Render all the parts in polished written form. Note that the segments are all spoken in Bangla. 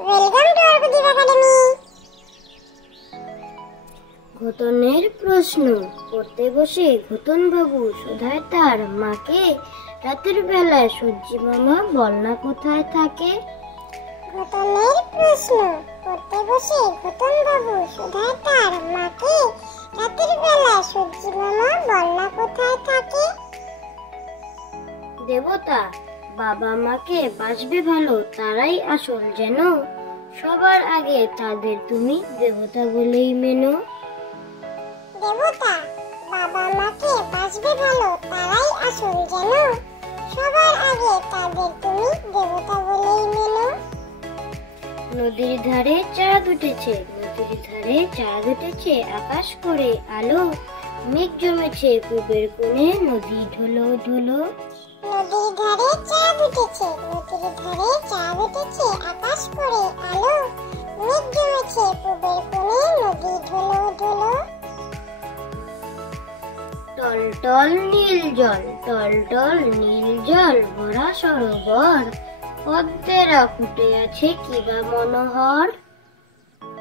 Welcome to Arkadeep academy. ঘটনের প্রশ্ন। পড়তে বসে ঘটন বাবু শোধায় তার মাকে, রাতের বেলায় সূর্যি মামা বল না কোথায় থাকে। ঘটনের প্রশ্ন। পড়তে বসে ঘটন বাবু শোধায় তার মাকে, রাতের বেলা সূর্যি মামা বল না কোথায় থাকে। দেবতা বাবা মাকে বাসবে ভালো, তারাই আসল যেন, সবার আগে তাদের তুমি দেবতা বলেই মেনো। দেবতা বাবা মাকে বাসবে ভালো, তারাই আসল যেন, সবার আগে তাদের তুমি দেবতা বলেই মেনো। নদীর ধারে চাঁদ উঠেছে, নদীর ধারে চাঁদ উঠেছে, আকাশ করে আলো, মেঘ জমেছে পূবের কোণে, নদী ঢোলো ঢোলো। নদীর ধারে চাঁদ উঠেছে, নদীর ধারে চাঁদ উঠেছে, আকাশ করে আলো, মেঘ জমেছে পূবের কোণে, নদী ঢোলো ঢোলো। টল টল নীল জল, টল টল নীল জল, ভরা সরোবর, পদ্মেরা ফুটে আছে কিবা মনোহর।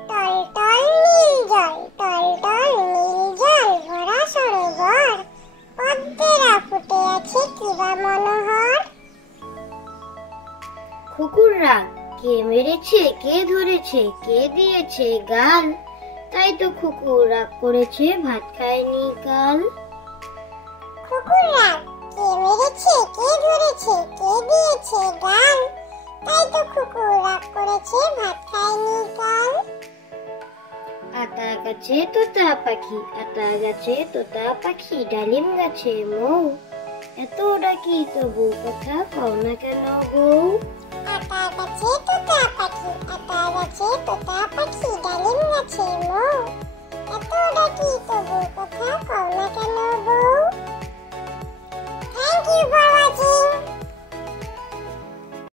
টল টল নীল জল, টল টল নীল জল, ভরা সরোবর, পদ্মেরা ফুটে আছে কিবা মনোহর। কুকুর রাগ, কে মেরেছে কে ধরেছে কে দিয়েছে গাল, তাই তো কুকুর রাগ করেছে ভাত খায়নি কাল। কুকুর রাগ, কে মেরেছে কে ধরেছে কে দিয়েছে গাল, তাই তো কুকুর রাগ করেছে ভাত খায়নি কাল। আতা গাছে তোতা পাখি, আতা গাছে তোতা পাখি, ডালিম গাছে মৌ, এত ডাকি তবু কথা কও না কেন বউ। আতা গাছে তোতা পাখি, আতা গাছে তোতা পাখি, ডালিম গাছে মৌ, এত ডাকি তবু কথা কও না কেন বউ। Thank you for